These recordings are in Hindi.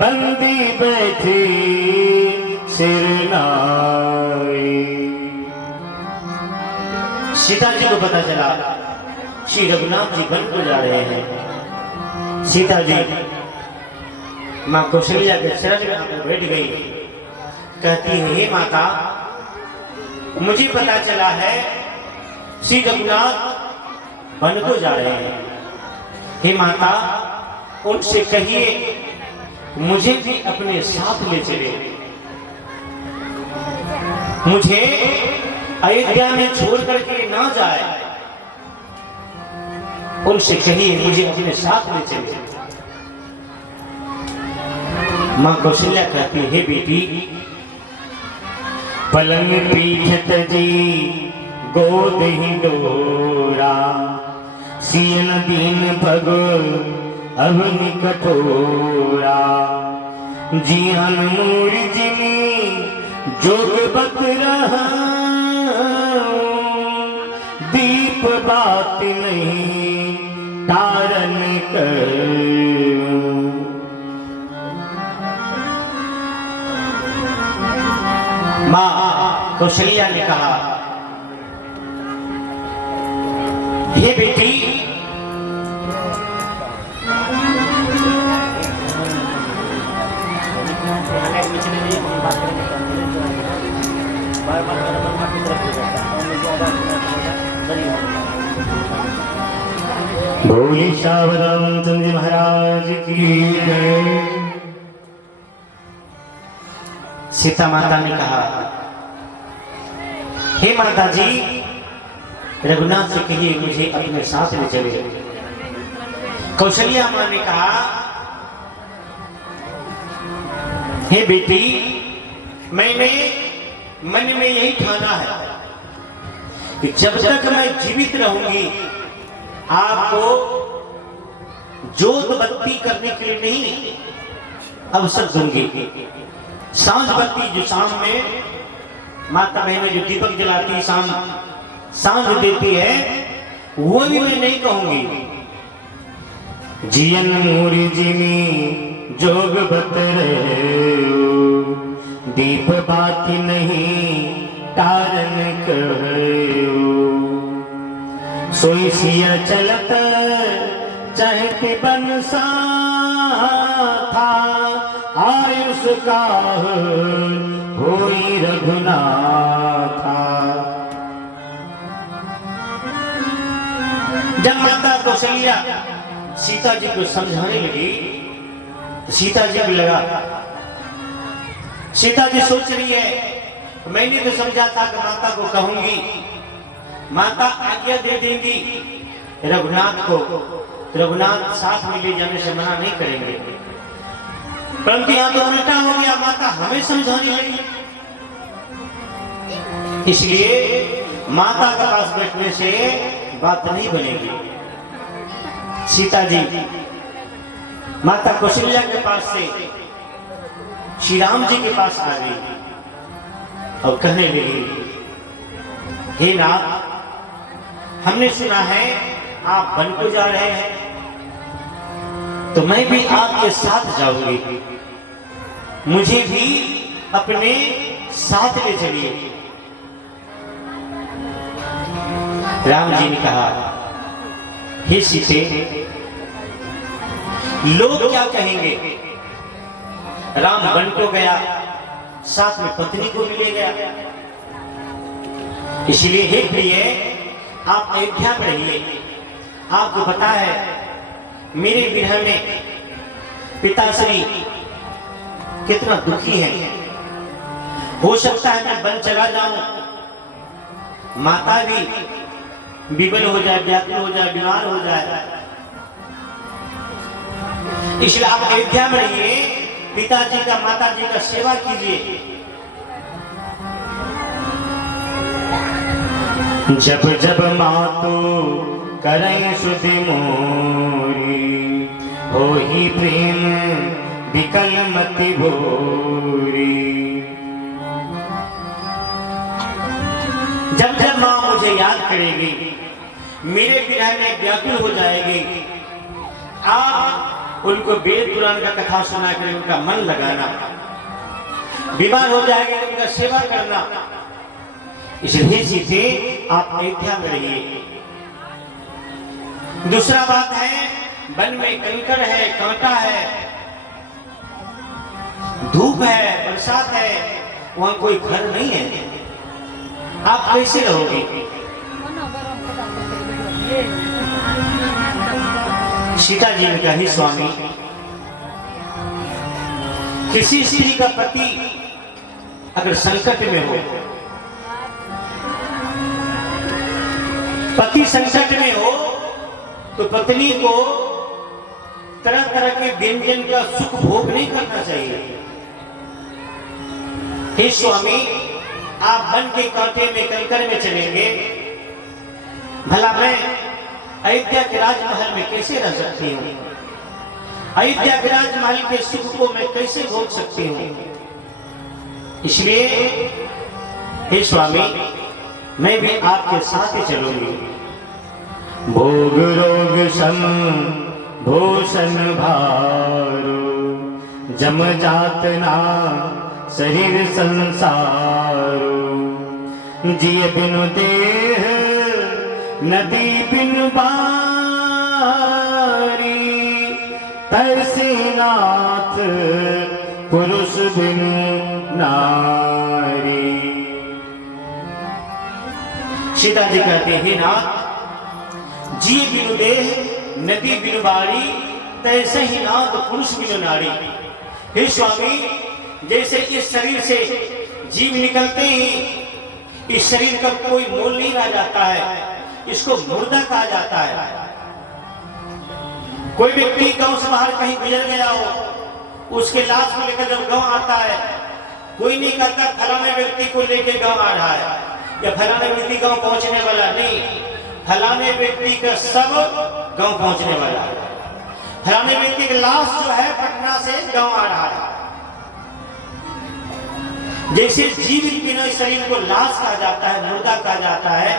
बंदी बैठी सिरनाई। सीता जी को पता चला श्री रघुनाथ जी वन को जा रहे हैं। सीता जी मां कौशल्या के चरण में आकर बैठ गई। कहती है, हे माता, मुझे पता चला है श्री रघुनाथ वन को जा रहे हैं। हे माता, उनसे कहिए मुझे भी अपने साथ ले चले। मुझे अयोध्या में छोड़ करके ना जाए। उनसे कहिए मुझे अपने साथ ले चले। मां कौशल्या कहती है, बेटी, पलंग पीठ तजी गोद ही डोरा, सियन दीन भग अवनि कठोरा, जियन मूर जिनी जोग बत रहा, दीप बात नहीं तारन कर। मां कौशल्या ने कहा, हे बेटी, भोली सावधान चंद्र महाराज की जय। सीता माता ने कहा, हे माता जी, रघुनाथ से कहिए मुझे अपने साथ ले चले। कौशल्या मां ने कहा, हे बेटी, मैंने मन में यही ठाना है कि जब तक मैं जीवित रहूंगी आपको जोत बत्ती करने के लिए नहीं अवसर दूंगी। सांझ बत्ती जो शाम में माता बहनें जो दीपक जलाती शाम सांझ देती है, वो भी मैं नहीं कहूंगी। जियन मूरी जिनी जोग बत रहे, दीप बाती नहीं तारन कहो, सोई सिया चलत चहते बनसा था, आयुष का होई रघुनाथा। जब माता कौशल्या सीता जी को समझाने लगी तो सीता जी को लगा, सीता जी सोच रही है, मैंने तो समझा था कि माता को कहूंगी, माता आज्ञा दे देंगी रघुनाथ को, रघुनाथ साथ में ले जाने से मना नहीं करेंगे। परंतु यहां तो उल्टा हो गया, माता हमें समझाने लगी। इसलिए माता के पास बैठने से बात नहीं बनेगी। सीता जी माता कौशल्या के पास से श्री राम जी के पास आ गई और कहने लगी, हे नाथ, हमने सुना है आप वन को जा रहे हैं, तो मैं भी आपके साथ जाऊंगी, मुझे भी अपने साथ ले चलिए। राम जी ने कहा, हे सीते, लोग क्या कहेंगे? राम वन को गया, साथ में पत्नी को भी ले गया। इसलिए हे प्रिय, आप अयोध्या में रहिए। आपको पता है मेरे विरह में पिताश्री कितना दुखी है। हो सकता है मैं वन चला जाऊं, माता भी विवल हो जाए, व्याकुल हो जाए, बीमार हो जाए। इसलिए आप अयोध्या में रहिए, पिताजी का माता जी का सेवा कीजिए। जब जब मातु करें सुधि मोरी, हो ही प्रेम विकल मति भोरी। जब जब माँ मुझे याद करेगी, मेरे विरह में व्याकुल हो जाएगी, आप उनको वेद पुराण का कथा सुना कर उनका मन लगाना, बीमार हो जाएंगे तो उनका सेवा करना। इसलिए सीधे आप अयोध्या में रहिए। दूसरा बात है, वन में कंकर है, कांटा है, धूप है, बरसात है, वहां कोई घर नहीं है, आप कैसे रहोगे? सीता जी ने कहा, स्वामी, किसी स्त्री का पति अगर संकट में हो, पति संकट में हो, तो पत्नी को तरह तरह के व्यंजन का सुख भोग नहीं करना चाहिए। हे स्वामी, आप वन के कांटे में कंकर में चलेंगे, भला मैं अयोध्या के राजमहल में कैसे रह सकती हूँ? अयोध्या के राजमहल के सुख को मैं कैसे भोग सकती हूँ? इसलिए हे स्वामी, मैं भी आपके साथ ही चलूंगी। भोग रोग सम भूषण भारो, जम जात ना शरीर संसारो, जिय बिनु देह नदी बिनु बारी, तरसे नाथ पुरुष बिनु नारी। सीता जी कहते हैं, नाथ, जी बिनु देह नदी बिनु बारी, तैसे ही नाथ पुरुष बिनु नारी। हे स्वामी, जैसे इस शरीर से जीव निकलते ही इस शरीर का कोई मोल नहीं रह जाता है, इसको मुर्दा कहा जाता है। कोई व्यक्ति गांव से बाहर कहीं गुजर गया हो, उसके लाश को लेकर जब गांव आता है, कोई नहीं कहता फलाने व्यक्ति को लेकर गांव आ रहा है या फलाने व्यक्ति गांव पहुंचने वाला, नहीं, फलाने व्यक्ति का सब गांव पहुंचने वाला है। फलाने व्यक्ति की लाश जो है पटना से गांव आ रहा है। जैसे जीवित बिना शरीर को लाश कहा जाता है, मुर्दा कहा जाता है,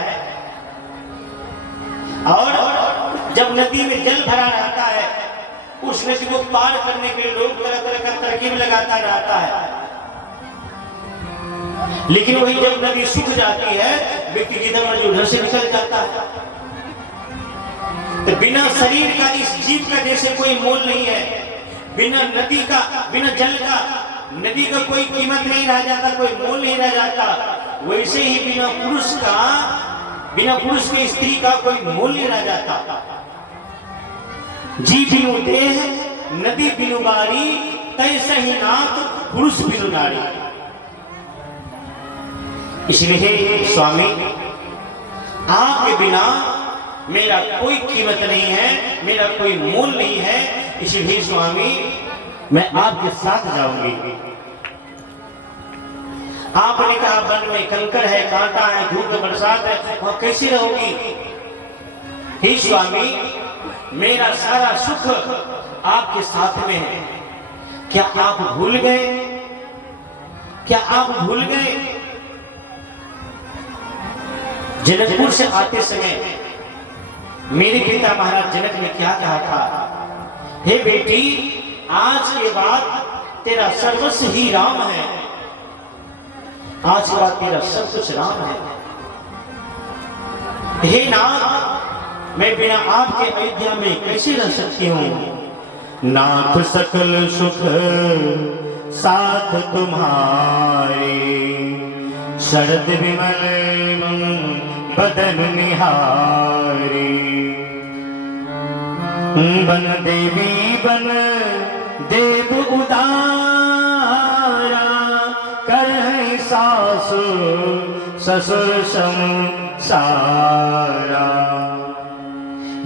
और जब नदी में जल भरा रहता है, उस नदी को पार करने के लिए लोग तरह तरह का तरकीब लगाता रहता है, लेकिन वही जब नदी सूख जाती है, व्यक्ति जिधर मर्जी उधर से निकल जाता है। तो बिना शरीर का इस जीव का जैसे कोई मोल नहीं है, बिना नदी का, बिना जल का नदी का कोई कीमत नहीं रह जाता, कोई मोल नहीं रह जाता, वैसे ही बिना पुरुष का, बिना पुरुष की स्त्री का कोई मोल नहीं रह जाता। जी बिनु देह नदी बिनु बारी, तैसे ही नाथ पुरुष बिनु नारी। इसलिए स्वामी, आपके बिना मेरा कोई कीमत नहीं है, मेरा कोई मोल नहीं है। इसलिए स्वामी, मैं आपके साथ जाऊंगी। आपने कहा वन में कंकर है, कांटा है, धूप है, बरसात है, वहां कैसे रहोगी? हे स्वामी, मेरा सारा सुख आपके साथ में है। क्या आप भूल गए? क्या आप भूल गए? जनकपुर से आते समय मेरे पिता महाराज जनक ने क्या कहा था? हे बेटी, आज के बाद तेरा सर्वस्व ही राम है, आज के बाद तेरा सब कुछ राम है। हे नाथ, मैं बिना आपके अयोध्या में कैसे रह सकती हूँ? नाथ सकल सुख साथ तुम्हारे, शरद विमल बदन निहारी, बन देवी बन देव उदारा, कर है सासु ससुर सारा।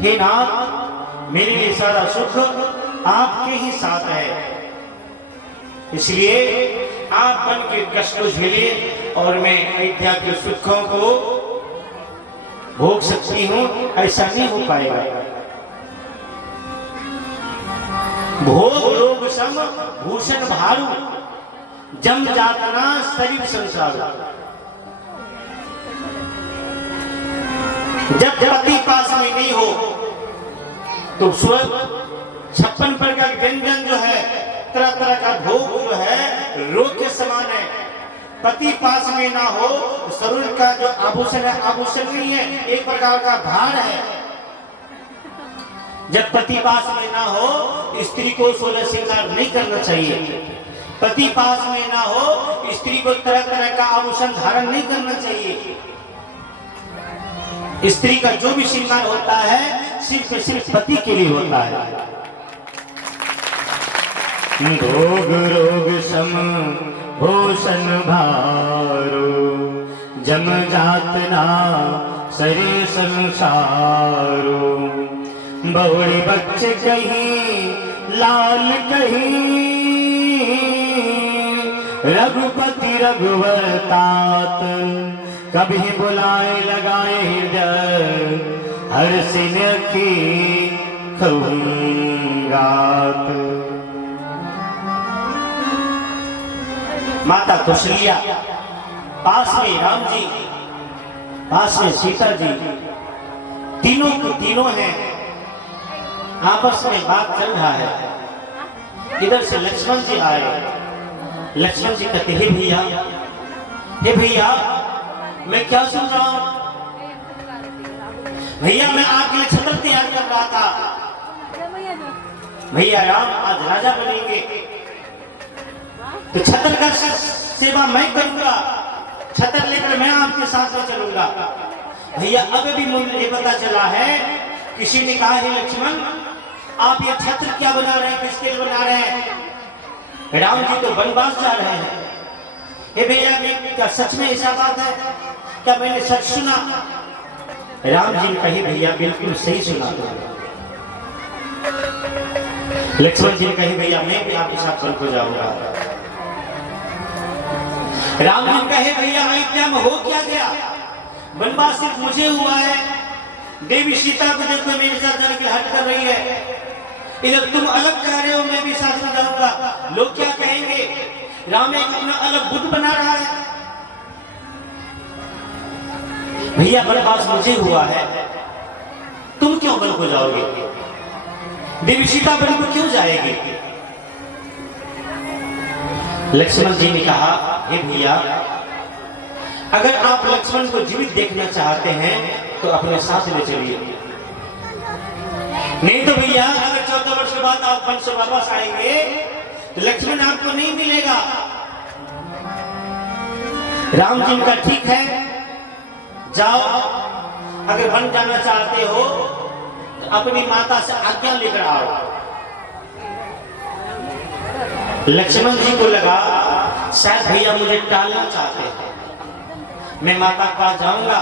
हे नाथ, मेरे लिए सारा सुख आपके ही साथ है, इसलिए आप मन के कष्ट को झेलिए और मैं अयोध्या के सुखों को भोग सकती हूँ। ऐसा नहीं हो पाएगा। भोग रोग सम भूषण भारू, जम जातना शरीर संसार। जब पति पास में नहीं हो तो स्वर्ग 56 प्रकार व्यंजन जो है, तरह तरह का भोग जो है रोग के समान है। पति पास में ना हो, शरीर का जो आभूषण है आभूषण नहीं है, एक प्रकार का भार है। जब पति पास में ना हो, स्त्री को 16 श्रृंगार नहीं करना चाहिए। पति पास में ना हो, स्त्री को तरह तरह का आभूषण धारण नहीं करना चाहिए। स्त्री का जो भी श्रृंगार होता है सिर्फ पति के लिए होता है। भोग रोग सम भूषण भारो, जम जात ना सरे संसारो। बहुड़ी बच्चे कहीं लाल कहीं, रघुपति रघुवर तात। कभी बुलाए लगाए हृदय, हर सिन की खंगात। माता कौशल्या, पास में राम जी, पास में सीता जी, तीनों के तीनों हैं, आपस में बात चल रहा है। इधर से लक्ष्मण जी आए। लक्ष्मण जी कहते हे भैया, हे भैया, मैं क्या सुन रहा हूं? भैया मैं आपके लिए छत्र तैयार कर रहा था। भैया राम आज राजा बनेंगे, तो छत्र का सेवा मैं करूंगा, छत्र लेकर मैं आपके साथ में चलूंगा। भैया अब भी मुझे पता चला है, किसी ने कहा है लक्ष्मण आप ये छत्र क्या बना रहे हैं, किसके लिए बना रहे हैं? राम जी तो वनवास जा रहे हैं। हे भैया क्या सच में ऐसा बात है? क्या मैंने सच सुना? राम जी ने कही भैया बिल्कुल सही सुना। लक्ष्मण जी ने कही भैया मैं भी आपके साथ वन को जाऊंगा। राम जी कहे भैया अयोध्या में हो क्या गया? वनवास सिर्फ मुझे हुआ है, देवी सीता को देखो मेरे साथ जाने के लिए हट कर रही है। इधर तुम अलग कह रहे हो, मैं भी साथ में जाऊंगा, लोग क्या कहेंगे? राम एक अपना अलग बुद्ध बना रहा है। भैया वनवास मुझे हुआ है, तुम क्यों वन को जाओगे? देवी सीता वन को क्यों जाएगी? लक्ष्मण जी ने कहा हे भैया, अगर आप लक्ष्मण को जीवित देखना चाहते हैं तो अपने साथ ले चलिए, नहीं तो भैया अगर 14 वर्ष के बाद आप वन से वापस आएंगे तो लक्ष्मण आपको नहीं मिलेगा। राम जी का ठीक है, जाओ, अगर वन जाना चाहते हो तो अपनी माता से आज्ञा लेकर आओ। लक्ष्मण जी को लगा शायद भैया मुझे टालना चाहते हैं, मैं माता के पास जाऊंगा,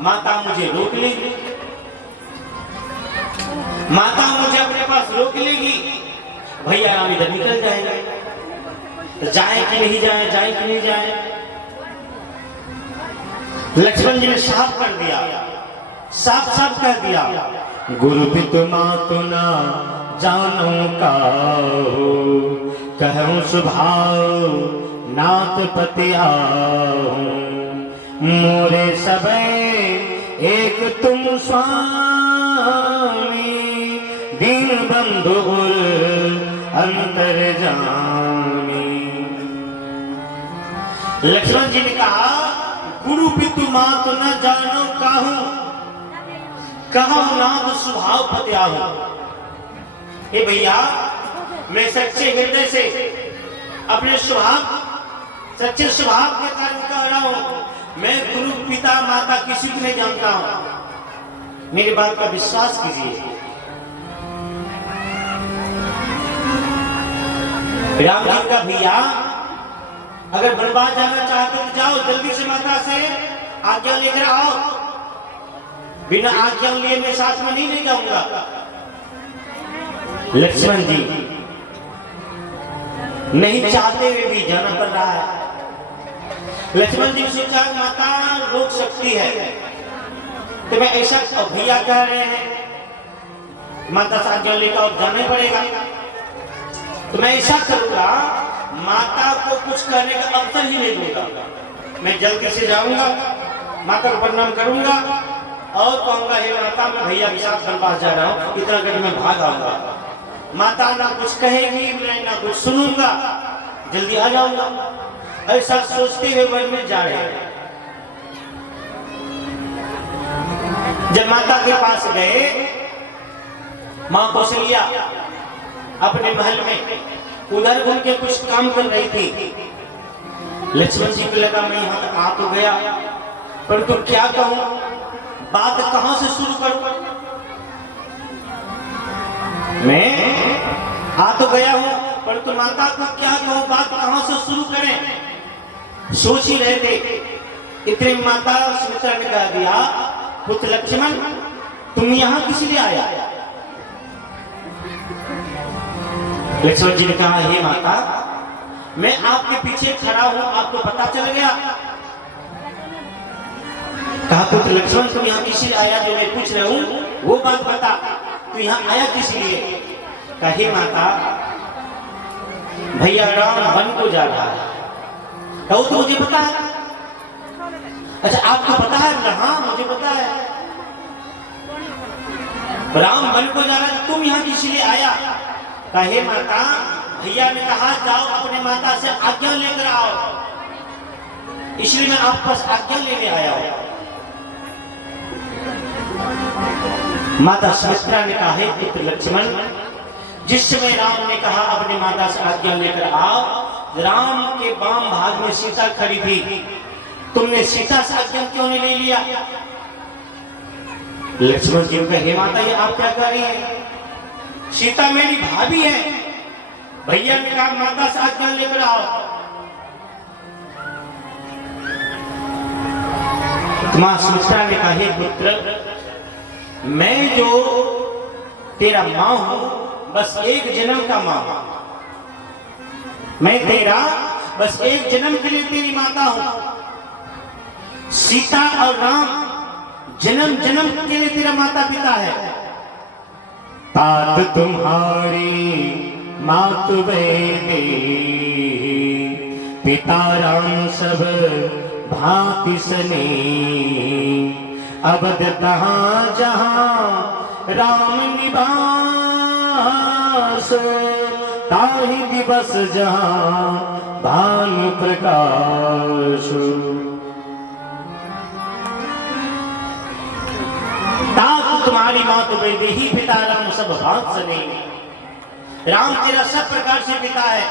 माता मुझे रोक लेगी, माता मुझे अपने पास रोक लेगी, भैया राम इधर निकल जाएंगे। जाए कि नहीं जाए, जाए कि नहीं जाए? लक्ष्मण जी ने साफ कर दिया, साफ साफ कह दिया, गुरु पितु मातु ना जानो का कहूं स्वभाव नाथ पति आओ। मोरे सबे एक तुम स्वामी, दीन बंधु अंतर जामी। लक्ष्मण जी ने कहा गुरु पितु मातु न जानो काहू, कहूं नाथ स्वभाव पति आओ। हे भैया मैं सच्चे हृदय से अपने स्वभाव, सच्चे स्वभाव के कारण कह रहा हूं, मैं गुरु पिता माता किसी को नहीं जानता हूं, मेरी बात का विश्वास कीजिए। राम जी का भैया अगर वनवास जाना चाहते तो जाओ, जल्दी से माता से आज्ञा लेकर आओ, बिना आज्ञा लिए मैं साथ में नहीं जाऊंगा। लक्ष्मण जी नहीं चाहते हुए भी जाना पड़ रहा है। लक्ष्मण जी ने सोचा माता रोक सकती है, तो मैं ऐसा भैया कह रहे हैं, माता से आज्ञा लेकर जाना पड़ेगा, तो मैं ऐसा करूंगा माता को कुछ करने का अवसर ही नहीं दूंगा। मैं जल्दी से जाऊंगा, माता को प्रणाम करूंगा और कहूंगा हे माता मैं भैया के साथ वनवास जा रहा हूं, इतना करके मैं भाग आऊंगा। माता ना कुछ कहेगी, मैं ना कुछ सुनूंगा, जल्दी आ जाऊंगा, ऐसा सोचते हुए वन में जा रहे हैं। जब माता के पास गए, मां कौशल्या अपने महल में उधर घूम के कुछ काम कर रही थी। लक्ष्मण जी को लगा मैं यहां आ तो गया, परंतु क्या कहूं, बात कहां से शुरू करूं। मैं आ तो गया हूं, परंतु माता को क्या कहूं, बात कहां से शुरू करें। सोच ही रहे थे, इतने माता सुमित्रा ने कह दिया, पुत्र लक्ष्मण तुम यहां किस लिए आया। लक्ष्मण जी ने कहा, हे माता मैं आपके पीछे खड़ा हूं, आपको पता चल गया। कहा, पुत्र लक्ष्मण तुम यहाँ किस लिए आया, जो मैं पूछ रहा हूं वो बात बता, तू यहाँ आया किस लिए। कहा, हे माता भैया राम वन को जा रहा है। कहो तो मुझे पता है। अच्छा आपको पता है। हाँ मुझे पता है, राम वन को जा रहा है, तुम यहाँ किस लिए आया। कहा, हे माता भैया ने कहा जाओ अपने माता से आज्ञा लेकर आओ, इसलिए मैं आपके पास आज्ञा लेने आया हूं। माता सुमित्रा ने कहा, हे पुत्र लक्ष्मण जिस समय राम ने कहा अपने माता से आज्ञा लेकर आओ, राम के बाम भाग में सीता खड़ी थी, तुमने सीता से आज्ञा क्यों नहीं ले लिया। लक्ष्मण जी ने, हे माता ये आप क्या कर रही हैं, सीता मेरी भाभी है, भैया ने कहा माता से आज्ञा लेकर आओ। मां सुमित्रा ने कहा, हे पुत्र मैं जो तेरा मां हूं, बस एक जन्म का मां हूं, मैं तेरा बस एक जन्म के लिए तेरी माता हूं। सीता और राम जन्म जन्म के लिए तेरा माता पिता है। तात तुम्हारी मातु बेटी, पिता राम सब भांति सने, अवध तहां जहां राम निवास, ताहि दिवस जहां भानु प्रकाश। तात तुम्हारी मातु बेटी, पिता राम सब भांति सने, राम तेरा सब प्रकार से पिता है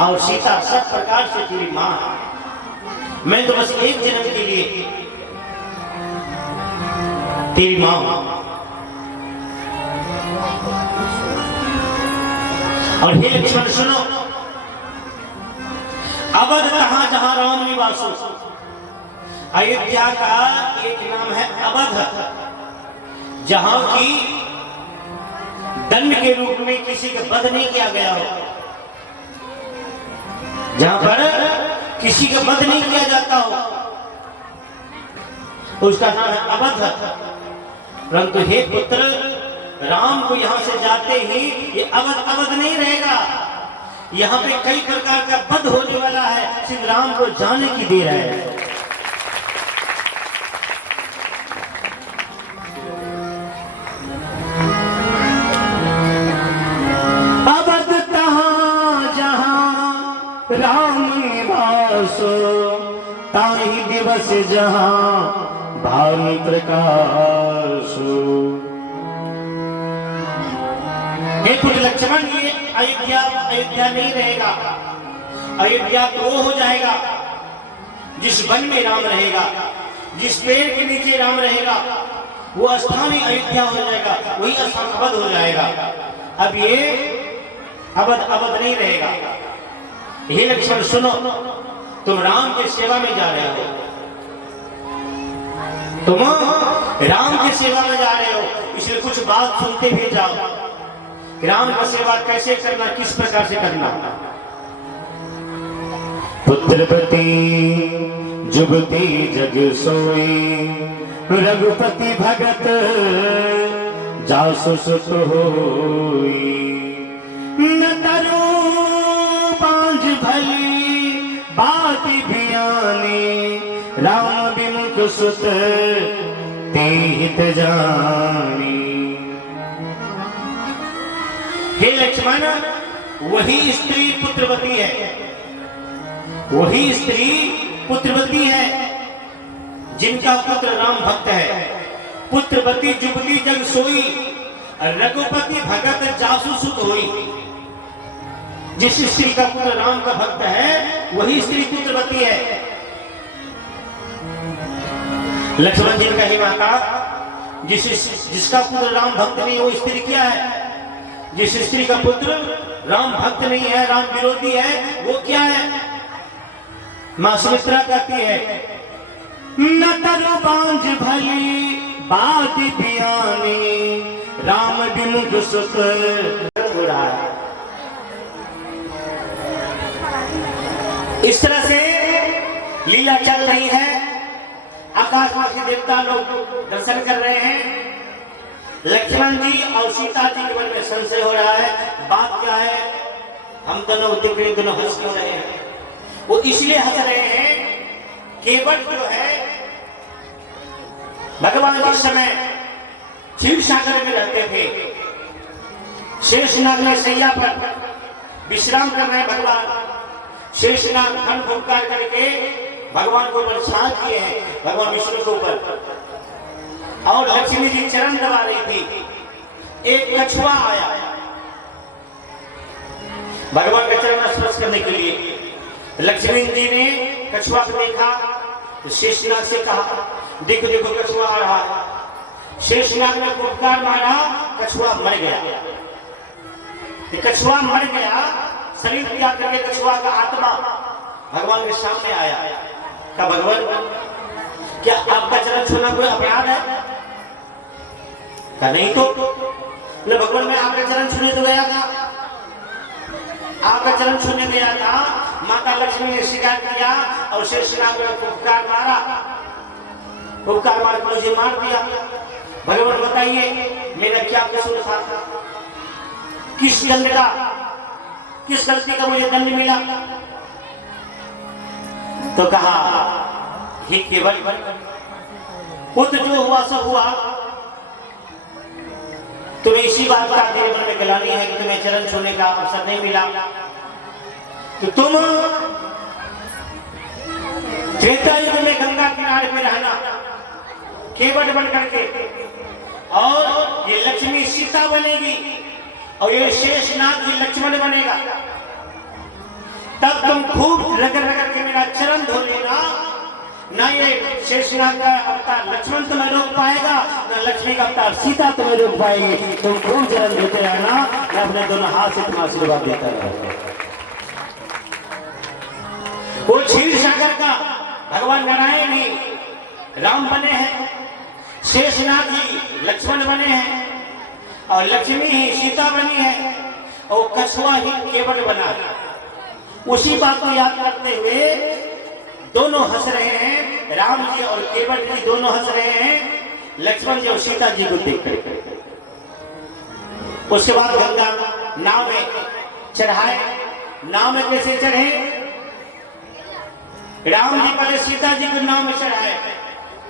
और सीता सब प्रकार से तेरी मां है। मैं तो बस एक जन्म के लिए तेरी मां हूं। और हे लक्ष्मण सुनो, अवध कहां जहां राम निवासो, अयोध्या का एक नाम है अवध, जहां की दंड के रूप में किसी का वध नहीं किया गया हो, जहां पर किसी का वध नहीं किया जाता हो, उसका नाम है अवध। परंतु हे पुत्र राम को यहां से जाते ही ये अवध अवध नहीं रहेगा, यहां पे कई प्रकार का वध होने वाला है, सिर्फ राम को जाने की देर है। राम निवासो, ताहि दिवस जहां भानु प्रकाशो। हे पुत्र लक्ष्मण ये अयोध्या नहीं रहेगा, अयोध्या तो वो हो जाएगा जिस वन में राम रहेगा, जिस पेड़ के नीचे राम रहेगा, वो स्थान ही अयोध्या हो जाएगा, वही स्थान अवध हो जाएगा। अब ये अवध अवध नहीं रहेगा। हे लक्ष्मण सुनो, तुम राम की सेवा में जा रहे हो, तुम राम की सेवा में जा रहे हो, इसलिए कुछ बात सुनते हुए जाओ। राम की सेवा कैसे करना, किस प्रकार से करना। पुत्रपति जुगति जग सोए, रघुपति भगत जासु सुत होई, न तरु पांच भली बात भियानी, राम विमुख सुत ते हित जानी। लक्ष्मण वही स्त्री पुत्रवती है, वही स्त्री पुत्रवती है जिनका पुत्र राम भक्त है। पुत्रवती जुबली जग सोई, रघुपति भगत जासु सुत होई। जिस स्त्री का पुत्र राम का भक्त है वही स्त्री पुत्रवती है। लक्ष्मण जी ने कही माता, जिसका पुत्र राम भक्त नहीं वो स्त्री क्या है? जिस स्त्री का पुत्र राम भक्त नहीं है, राम विरोधी है, वो क्या है? मां सुमित्रा कहती है, न तरु बांझ भली बात पियानी, राम विमुख सुत छुड़ाए। इस तरह से लीला चल रही है। आकाश मार्ग के देवता लोग दर्शन कर रहे हैं। लक्ष्मण जी और सीता जी के मन में संशय हो रहा है, बात क्या है? हम दोनों दिख रहे, दोनों हंस क्यों रहे हैं? वो इसलिए हंस रहे हैं, केवट जो है भगवान जिस समय क्षीर सागर में रहते थे, शेषनाग ने सैया पर विश्राम कर रहे भगवान। शेषनाग खन फुंकार करके भगवान को बरसात किए हैं, भगवान विष्णु के ऊपर, और लक्ष्मी जी चरण दबा रही थी। एक कछुआ आया भगवान का चरण स्पर्श करने के लिए। लक्ष्मी जी ने कछुआ को देखा तो शेषनाग से कहा, देखो देखो कछुआ आ रहा है। शेषनाग ने फुटकार मारा, कछुआ मर गया। कछुआ मर गया, शरीर त्याग करके कछुआ का आत्मा भगवान के सामने आया। कहा, भगवान क्या आपका चरण छूना कोई अपराध है? कहा नहीं तो। भगवान मैं आपका चरण छूने तो गया था, आपका चरण छूने गया था। माता लक्ष्मी ने शिकार किया और शेषनाग ने फुटकार मारा, फुटकार मार के मुझे मार दिया। भगवान बताइए मेरा क्या कसूर था? किस दंड का, किस गलती का मुझे दंड मिला? तो कहा, हे केवल पुत्र जो हुआ सब हुआ, तुम्हें इसी बात का तेरे मन में गलानी है कि तुम्हें चरण छूने का अवसर नहीं मिला, तो तुम त्रेता युग में गंगा किनारे पे रहना केवट बन करके, और ये लक्ष्मी सीता बनेगी और ये शेषनाग जी लक्ष्मण बनेगा। तब तुम खूब रगड़ रगड़ के मेरा चरण धो लेना, ना ये शेषनाग का अवतार लक्ष्मण तुम्हें रोक पाएगा, ना लक्ष्मी का अवतार सीता तुम्हें रोक पाएगी। तुम खूब चरण धोते रहना, मैं अपने दोनों हाथ से तुम्हें आशीर्वाद देता रहूंगा। वो क्षीर सागर का भगवान नारायण ही राम बने हैं, शेषनाग जी लक्ष्मण बने हैं, और लक्ष्मी ही सीता बनी है, और कछुआ ही केवट बना। उसी बात को याद करते हुए दोनों हंस रहे हैं, राम जी और केवट जी दोनों हंस रहे हैं, लक्ष्मण जी और सीता जी को देख कर। उसके बाद गंगा नाव में चढ़ाए। नाव में कैसे चढ़े? राम जी पहले सीता जी को नाव में चढ़ाए,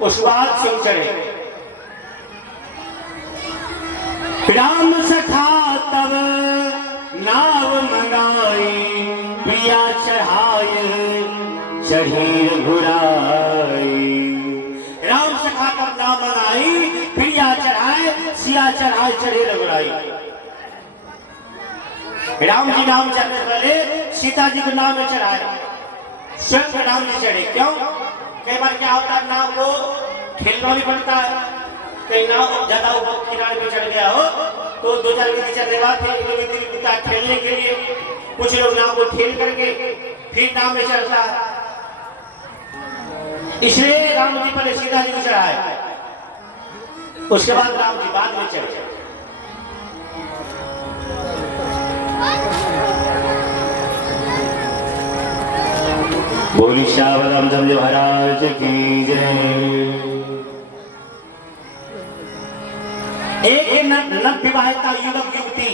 उस बाद सिंह चढ़े। राम सखा तब नाव मंगाई, प्रिया चढ़ाए चढ़ी घुराई। राम सखा तब नाव मंगाई, प्रिया चढ़ाए सिया चढ़ाए चढ़ी रघुराई। राम जी नाव चढ़ने पहले सीता जी को नाव में चढ़ाया, स्वयं राम जी चढ़े। क्यों? कई बार क्या होता है, नाव को खेलना भी पड़ता है। कहीं नाव ज्यादा ऊपर किनारे पे चढ़ गया हो तो 2-4 विधि चढ़ने बाद खेलने के लिए कुछ लोग नाव को ठेल करके फिर नाव में चढ़ता है। इसलिए राम जी पहले सीता जी को चढ़ाए, उसके बाद राम जी बाद में चढ़े। बोली श्याम रामचंद्र महाराज की जय। एक नव विवाहिता युवक युवती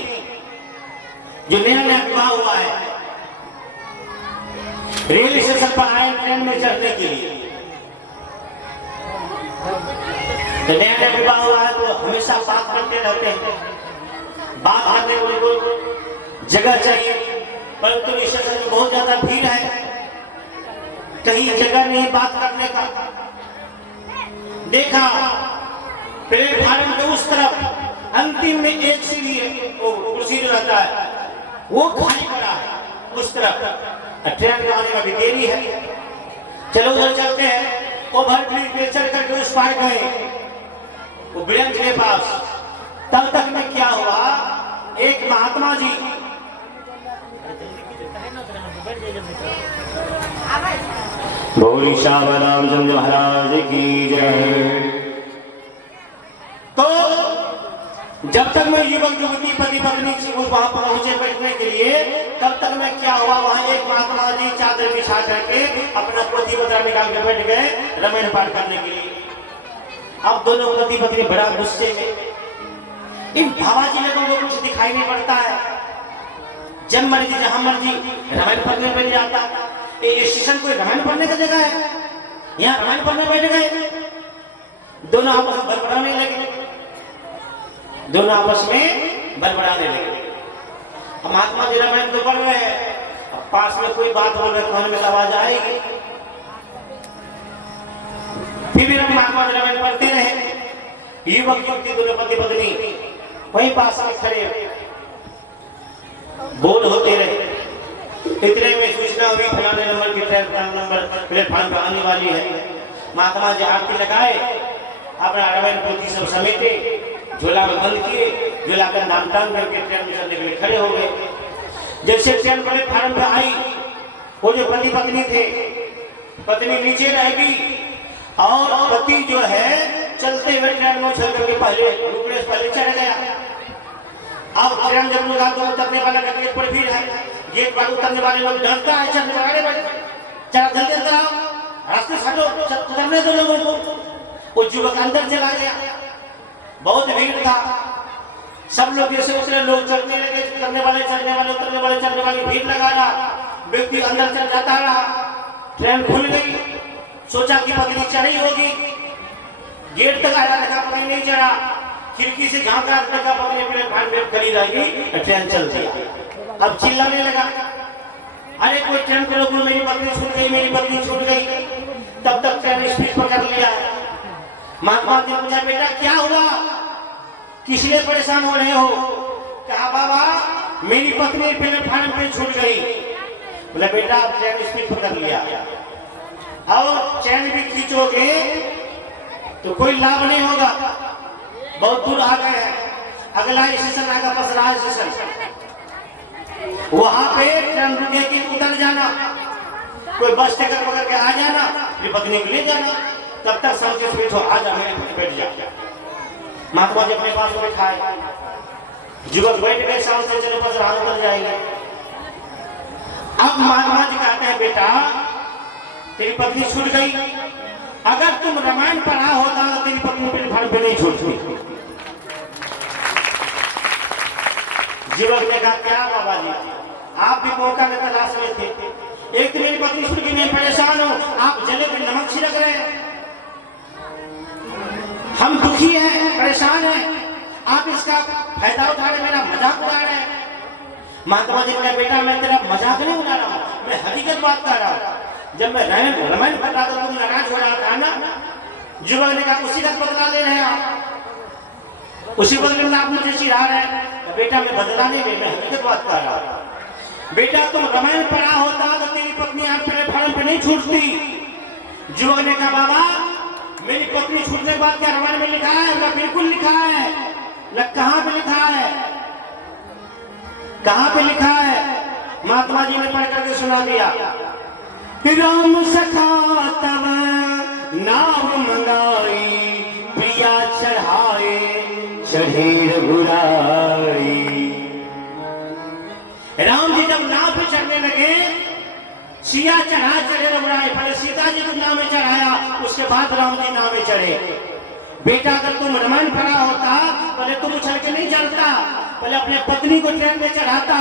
जो नया नया विवाह हुआ है, रेल स्टेशन पर आए ट्रेन में चढ़ने के लिए। तो नया नया विवाह हुआ है तो हमेशा बात करते रहते हैं, बात करते हुए जगह चाहिए, परंतु स्टेशन में बहुत ज्यादा भीड़ है, कहीं जगह नहीं बात करने का। देखा प्लेटफार्म के उस तरफ अंतिम में एक सीढ़ी कुर्सी जो रहता है वो खाली पड़ा है उस तरफ। ट्रेन के आने का भी देरी है, चलो उधर चलते हैं। ओवर ब्रिज पे चढ़ करके उस पार गए वो ब्रिज के पास। तब तक में क्या हुआ, एक महात्मा जी बोली शावराम चंद्र महाराज की जय। तो जब तक मैं युवक युवती पति पत्नी वहां पहुंचे बैठने के लिए, तब तक मैं क्या हुआ, वहां एक महात्मा जी चादर बिछा करके अपना पोथी पत्र निकाल के बैठ गए रामायण पाठ करने के लिए। अब दोनों पति पत्नी बड़ा गुस्से में, इन भावाजी लोगों को कुछ दिखाई नहीं पड़ता है, जब मर्जी जहां मर्जी रामायण पढ़ने बैठ जाता। ये स्टेशन कोई रामायण पढ़ने का जगह है, यहाँ रामायण पढ़ने बैठ गए। दोनों आपस में बड़बड़ाने लगे, दोनों आपस में बड़बड़ाने लगे। महात्मा जी रामायण तो पढ़ रहे हैं, पास में कोई बात बोल रहे, कान में आवाज आएगी, फिर भी महात्मा जी रामायण पढ़ते रहे। युवक युवती दोनों पति पत्नी वहीं पास में खड़े बोल होते रहे। इतने में सूचना हुई फलाने नंबर की ट्रेन नंबर प्लेटफार्म पर आने वाली है। महात्मा जी आरती लगाए, अपना रामायण पोथी सब समेटे, झोला में बंद किए, झोला का नाम टांग करके ट्रेन में चलने के लिए खड़े हो गए। जैसे ट्रेन प्लेटफार्म पे आई, वो जो पति पत्नी थे, पत्नी नीचे रह गई और पति जो है चलते हुए ट्रेन में चल करके पहले चढ़ गया। अब ट्रेन जब लगा तो उतरने वाला का गेट पर भीड़ है, गेट पर उतरने वाले लोग डरता है, चलने वाले चला जल्दी अंदर आओ, रास्ते से हटो, उतरने दो लोगों को। वो युवक अंदर चला गया, बहुत भीड़ था, सब लोग ऐसे उतरे, लोग चलने लगे, उतरने वाले चलने वाले, उतरने वाले चलने वाले, भीड़ लगा रहा। व्यक्ति अंदर चल जाता रहा, ट्रेन खुल गई, सोचा कि पत्नी चढ़ी होगी, गेट तक आया, देखा पत्नी नहीं चढ़ा, खिड़की से झांका, देखा पत्नी प्लेटफार्म पे खड़ी रहेगी, ट्रेन चल गई। अब चिल्लाने लगा, अरे कोई ट्रेन को रोको, मेरी पत्नी छूट गई, मेरी पत्नी छूट गई। तब तक ट्रेन स्पीड पकड़ लिया। महात्मा जी पूछा, बेटा क्या हुआ, किस लिए परेशान हो रहे हो? कहा बाबा मेरी पत्नी प्लेटफार्म पे छूट गई। बोला बेटा ट्रेन स्पीड पकड़ लिया और चैन भी खींचोगे तो कोई लाभ नहीं होगा, बहुत दूर आ गए हैं, अगला स्टेशन आएगा बसरा स्टेशन, वहां पे ट्रेन रुकेगी, उतर जाना, कोई बस टिकट पकड़ के आ जाना, फिर पत्नी को ले जाना, तब तक संकेत बैठो, आ जा मेरे पास बैठ जा। महात्मा जी अपने पास बैठाए, युवक बैठ गए, शाम से चले बस रात उतर जाएंगे। अब महात्मा जी कहते हैं बेटा तेरी पत्नी छूट गई, अगर तुम रामायण पढ़ा होता तो तेरी पत्नी प्लेटफार्म पे नहीं छूटती। युवक ने कहा क्या बाबा जी, आप भी मौका में तलाश में थे, एक मेरी पत्नी छूट गई, मैं परेशान हूं, आप जले पे नमक छिड़क रहे हैं, हम दुखी हैं, परेशान हैं, आप इसका फायदा उठा रहे, मेरा मजाक उड़ा रहे हैं। महात्मा जी ने बेटा मैं तेरा मजाक नहीं उड़ा रहा हूं, मैं हकीकत बात कर रहा हूं। जब मैं रामायण पढ़ रहा था तुम नाराज हो रहा था ना। युवक ने कहा उसी का बदला ले रहे हैं आप, उसी बदले में आप मुझे चिढ़ा रहे हैं। तो बेटा मैं बदला नहीं ले, मैं हकीकत बात कर रहा हूं। बेटा तुम रामायण पढ़ा होता तो तेरी पत्नी आप प्लेटफार्म पे नहीं छूटती। युवक ने कहा बाबा मेरी पत्नी छूटने के बाद क्या रामायण में लिखा है? ना बिल्कुल लिखा है, न कहां पे लिखा है, कहां पे लिखा है? महात्मा जी ने पढ़ करके सुना दिया, राम सखा तब नाम मंगाई, प्रिया चढ़ाए चढ़े रघुराई। राम जी जब नाव पे चढ़ने लगे, सिया चढ़ा चढ़े रघुराई, पहले सीता जी को नाव में चढ़ाया, उसके बाद राम जी नाव में चढ़े। बेटा अगर तुम रामायण पढ़ा होता, पहले तुम उछल के नहीं चढ़ता, पहले अपने पत्नी को ट्रेन में चढ़ाता,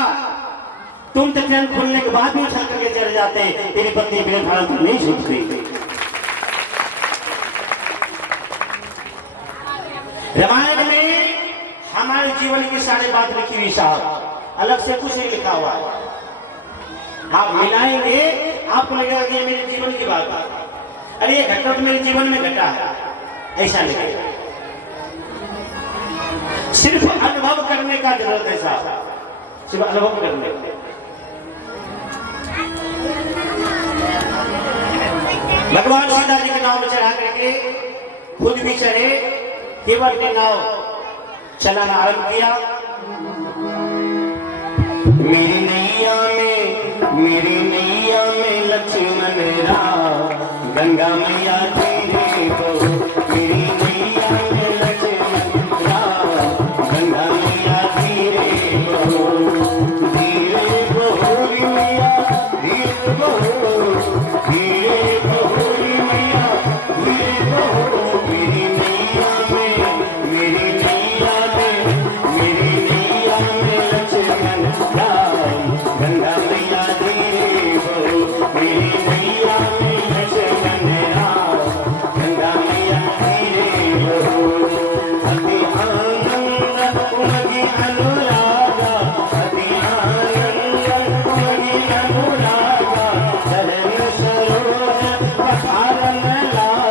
तुम तो ट्रेन खुलने के बाद भी उछल करके चढ़ जाते, तेरी पत्नी प्लेटफार्म पर नहीं छूटती। रामायण में हमारे जीवन की सारी बात लिखी हुई साहब, अलग से कुछ नहीं लिखा हुआ है। आप मिलाएंगे आपको लगेगा कि ये मेरे जीवन की बात है, अरे ये घटना तो मेरे जीवन में घटा है, ऐसा लगेगा। सिर्फ अनुभव करने का जरूरत है साहब, सिर्फ अनुभव करने। भगवान सीता जी के नाव में चढ़ा करके खुद भी चढ़े, केवल ने नाव चलाना आरंभ किया। मेरी नैया में लक्ष्मण राम, गंगा मैया तेरे को